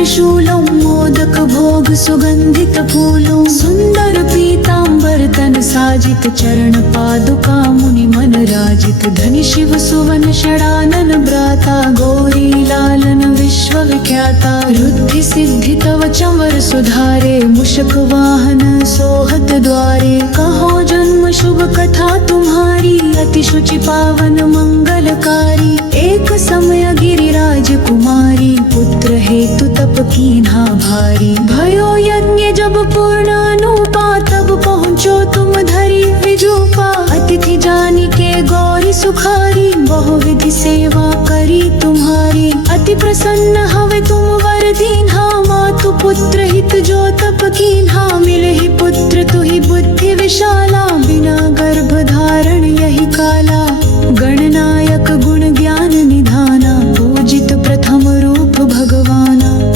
त्रिशूलों मोदक भोग सुगंधित फूलों सुंदर पीतांबर तन साजित चरण पादुका मुनि मन राजित धनि शिव सुवन षडानन भ्राता गौरी लालन विश्व विख्याता रुद्धि सिद्धि तव चंवर सुधारे मुशक वाहन सोहत द्वारे कहो जन्म शुभ कथा तुम्हारी अति शुचि पावन मंगलकारी एक समय गिरिराज कुमारी पुत्र हेतु तप कीन्हा भारी भयो यज्ञ जब पूर्ण अनुपा तब पहुँचो तुम धरी विजूपा अतिथि जानी के गौरी सुखारी बहुविधि सेवा करी तुम्हारी अति प्रसन्न हवे तुम वर दीन्हा मातु पुत्र हित जो तप कीन्हा मिले ही पुत्र तुहि बुद्धि विशाल